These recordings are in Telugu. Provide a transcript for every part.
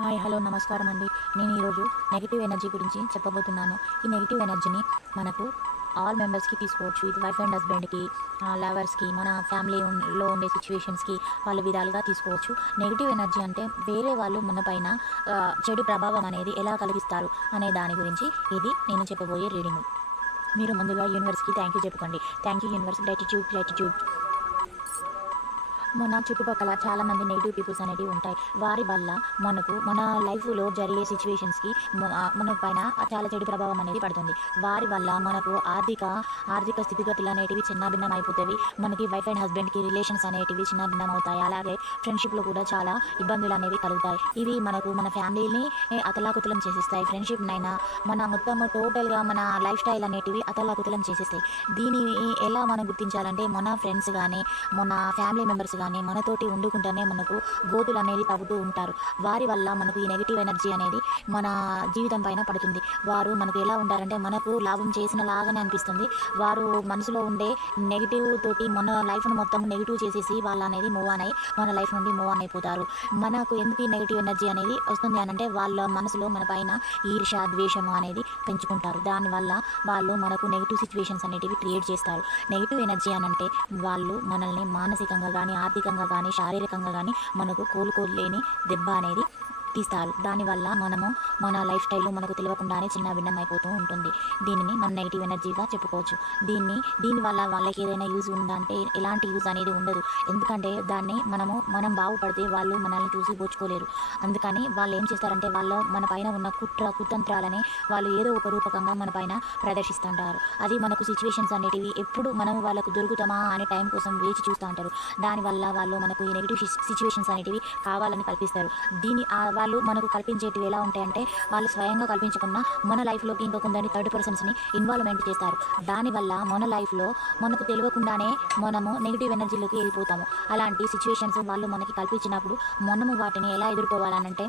హాయ్ హలో నమస్కారం అండి. నేను ఈరోజు నెగిటివ్ ఎనర్జీ గురించి చెప్పబోతున్నాను. ఈ నెగిటివ్ ఎనర్జీని మనకు ఆల్ మెంబర్స్కి తీసుకోవచ్చు. ఇది వైఫ్ అండ్ హస్బెండ్కి లవర్స్కి మన ఫ్యామిలీలో ఉండే సిచ్యువేషన్స్కి వాళ్ళ విధాలుగా తీసుకోవచ్చు. నెగిటివ్ ఎనర్జీ అంటే వేరే వాళ్ళు మన పైన చెడు ప్రభావం అనేది ఎలా కలిగిస్తారు అనే దాని గురించి ఇది నేను చెప్పబోయే రీడింగ్ మీరు ముందుగా యూనివర్స్కి థ్యాంక్ యూ చెప్పుకోండి. Thank you universe gratitude gratitude మన చుట్టుపక్కల చాలా మంది నెగిటివ్ పీపుల్స్ అనేవి ఉంటాయి. వారి వల్ల మనకు మన లైఫ్లో జరిగే సిచ్యువేషన్స్కి మన పైన చాలా చెడు ప్రభావం అనేది పడుతుంది. వారి వల్ల మనకు ఆర్థిక ఆర్థిక స్థితిగతులు అనేటివి చిన్నభిన్నం అయిపోతాయి. మనకి వైఫ్ అండ్ హస్బెండ్కి రిలేషన్స్ అనేటివి చిన్నభిన్నం అవుతాయి. అలాగే ఫ్రెండ్షిప్లో కూడా చాలా ఇబ్బందులు అనేవి కలుగుతాయి. ఇవి మనకు మన ఫ్యామిలీని అతలాకుతలం చేసేస్తాయి. ఫ్రెండ్షిప్ నైనా మన మొత్తం టోటల్గా మన లైఫ్ స్టైల్ అనేటివి అతలాకుతలం చేసేస్తాయి. దీన్ని ఎలా మనం గుర్తించాలంటే మన ఫ్రెండ్స్ కానీ మన ఫ్యామిలీ మెంబర్స్ కానీ మనతోటి వండుకుంటేనే మనకు గోతులు అనేది తవ్వుతూ ఉంటారు. వారి వల్ల మనకు ఈ నెగిటివ్ ఎనర్జీ అనేది మన జీవితం పైన పడుతుంది. వారు మనకు ఎలా ఉంటారంటే మనకు లాభం చేసిన లాగానే అనిపిస్తుంది. వారు మనసులో ఉండే నెగిటివ్ తోటి మన లైఫ్ను మొత్తం నెగిటివ్ చేసేసి వాళ్ళు అనేది మూవ్ ఆన్ అయ్యి మన లైఫ్ నుండి మూవ్ ఆన్ అయిపోతారు. మనకు ఎందుకు ఈ నెగిటివ్ ఎనర్జీ అనేది వస్తుంది అని అంటే వాళ్ళ మనసులో మన పైన ఈర్ష ద్వేషము అనేది పెంచుకుంటారు. దానివల్ల వాళ్ళు మనకు నెగిటివ్ సిచ్యువేషన్స్ అనేటివి క్రియేట్ చేస్తారు. నెగిటివ్ ఎనర్జీ అని అంటే వాళ్ళు మనల్ని మానసికంగా కానీ ఆర్థికంగా కానీ శారీరకంగా కానీ మనకు కోలుకోలేని దెబ్బ అనేది తీస్తారు దానివల్ల మనము మన లైఫ్ స్టైల్ మనకు తెలియకుండానే చిన్న భిన్నమైపోతూ అయిపోతూ ఉంటుంది. దీనిని మన నెగిటివ్ ఎనర్జీగా చెప్పుకోవచ్చు. దీన్ని దీనివల్ల వాళ్ళకి ఏదైనా యూజ్ ఉందంటే ఎలాంటి యూజ్ అనేది ఉండదు. ఎందుకంటే దాన్ని మనము మనం బాగుపడితే వాళ్ళు మనల్ని చూసి పోచుకోలేరు అందుకని వాళ్ళు ఏం చేస్తారంటే వాళ్ళు మన పైన ఉన్న కుట్ర కుతంత్రాలని వాళ్ళు ఏదో ఒక రూపకంగా మన పైన ప్రదర్శిస్తుంటారు. అది మనకు సిచ్యువేషన్స్ అనేటివి ఎప్పుడు మనం వాళ్ళకు దొరుకుతామా అనే టైం కోసం వేచి చూస్తూ ఉంటారు. దానివల్ల వాళ్ళు మనకు ఈ నెగిటివ్ సిచ్యువేషన్స్ అనేటివి కావాలని కల్పిస్తారు. దీని ఆ వాళ్ళు మనకు కల్పించేటివి ఎలా ఉంటాయంటే వాళ్ళు స్వయంగా కల్పించకుండా మన లైఫ్లోకి ఇంకో థర్డ్ పర్సన్స్ని ఇన్వాల్వ్మెంట్ చేస్తారు. దానివల్ల మన లైఫ్లో మనకు తెలియకుండానే మనము నెగిటివ్ ఎనర్జీలోకి వెళ్ళిపోతాము. అలాంటి సిచ్యువేషన్స్ వాళ్ళు మనకి కల్పించినప్పుడు మనము వాటిని ఎలా ఎదుర్కోవాలనంటే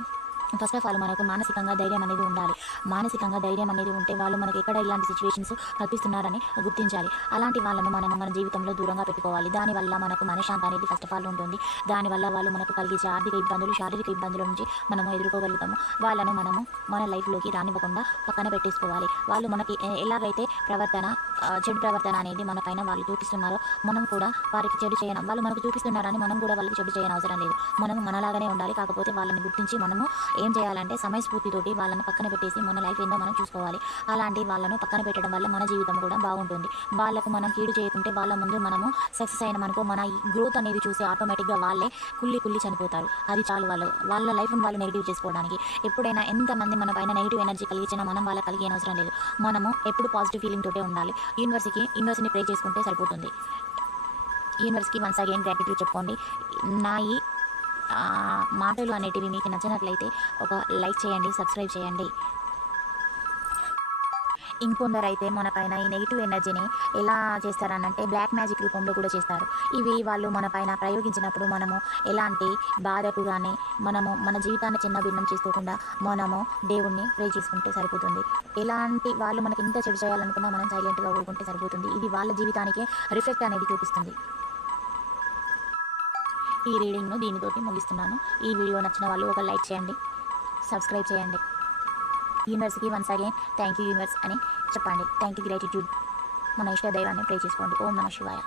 ఫస్ట్ ఆఫ్ ఆల్ మనకు మానసికంగా ధైర్యం అనేది ఉండాలి. మానసికంగా ధైర్యం అనేది ఉంటే వాళ్ళు మనకి ఎక్కడ ఇలాంటి సిచ్యువేషన్స్ కల్పిస్తున్నారని గుర్తించాలి. అలాంటి వాళ్ళను మనం మన జీవితంలో దూరంగా పెట్టుకోవాలి. దానివల్ల మనకు మనశ్శాంతి అనేది ఫస్ట్ ఆఫ్ ఆల్ ఉంటుంది. దానివల్ల వాళ్ళు మనకు కలిగించే ఆర్థిక ఇబ్బందులు శారీరక ఇబ్బందుల నుంచి మనము ఎదుర్కోగలుగుతాము. వాళ్ళను మనము మన లైఫ్లోకి రానివ్వకుండా పక్కన పెట్టేసుకోవాలి. వాళ్ళు మనకి ఎలాగైతే ప్రవర్తన చెడు ప్రవర్తన అనేది మన పైన వాళ్ళు చూపిస్తున్నారో మనం కూడా వారికి చెడు చేయడం వాళ్ళు మనకు చూపిస్తున్నారని మనం కూడా వాళ్ళకి చెడు చేయని అవసరం లేదు. మనం మనలాగానే ఉండాలి. కాకపోతే వాళ్ళని గుర్తించి మనము ఏం చేయాలంటే సమయస్ఫూర్తితోటి వాళ్ళని పక్కన పెట్టేసి మన లైఫ్ ఏందో మనం చూసుకోవాలి. అలాంటి వాళ్ళను పక్కన పెట్టడం వల్ల మన జీవితం కూడా బాగుంటుంది. వాళ్ళకు మనం కీడు చేయకుంటే వాళ్ళ ముందు మనము సక్సెస్ అయినామనుకో మన గ్రోత్ అనేది చూసి ఆటోమేటిక్గా వాళ్ళే కుల్లి కుల్లి చనిపోతారు. అది చాలు వాళ్ళు. వాళ్ళ లైఫ్ని వాళ్ళు నెగిటివ్ చేసుకోవడానికి. ఎప్పుడైనా ఎంతమంది మన పైన నెగిటివ్ ఎనర్జీ కలిగించినా మనం వాళ్ళకి కలిగే అవసరం లేదు. మనము ఎప్పుడు పాజిటివ్ ఫీలింగ్ తోటే ఉండాలి. యూనివర్సిటీకి యూనివర్సిటీని ప్రే చేసుకుంటే సరిపోతుంది. యూనివర్స్కి వన్స్ అగైన్ గ్రాటిట్యూడ్ చెప్పుకోండి. నా ఈ మాటలు అనేటివి మీకు నచ్చినట్లయితే ఒక లైక్ చేయండి సబ్స్క్రైబ్ చేయండి. ఇంకొందరైతే మన పైన ఈ నెగిటివ్ ఎనర్జీని ఎలా చేస్తారనంటే బ్లాక్ మ్యాజిక్ రూపంలో కూడా చేస్తారు. ఇవి వాళ్ళు మన పైన ప్రయోగించినప్పుడు మనము ఎలాంటి బాధకు కానీ మనము మన జీవితాన్ని చిన్న భిన్నం చేసుకోకుండా మనము దేవుణ్ణి ప్రే చేసుకుంటే సరిపోతుంది. ఎలాంటి వాళ్ళు మనకి ఇంత చెడు చేయాలనుకున్నా మనం సైలెంట్గా ఊరుకుంటే సరిపోతుంది. ఇది వాళ్ళ జీవితానికి రిఫ్లెక్ట్ అనేది చూపిస్తుంది. ఈ రీడింగ్ను దీనితోటి ముగిస్తున్నాను. ఈ వీడియో నచ్చిన వాళ్ళు ఒక లైక్ చేయండి. సబ్స్క్రైబ్ చేయండి. యూనివర్స్కి once again thank you universe అని చెప్పండి. థ్యాంక్ యూ గ్రాటిట్యూడ్ మన ఇష్ట దైవాన్ని ప్రే చేసుకోండి. ఓం నమ శివాయ.